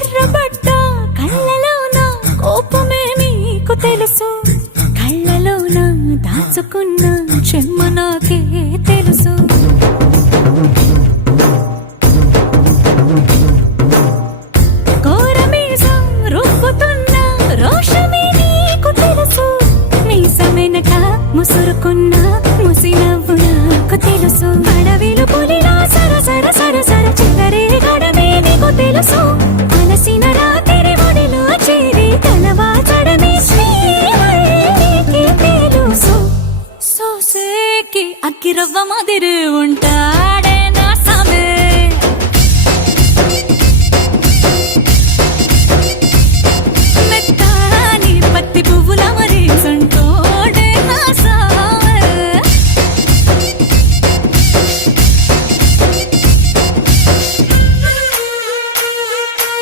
ఎర్రబడ్డ కళ్ళలోన కోపమే నీకు తెలుసు, కళ్ళలోన దాచుకున్న చెమ్మ నాకే తెలుసు.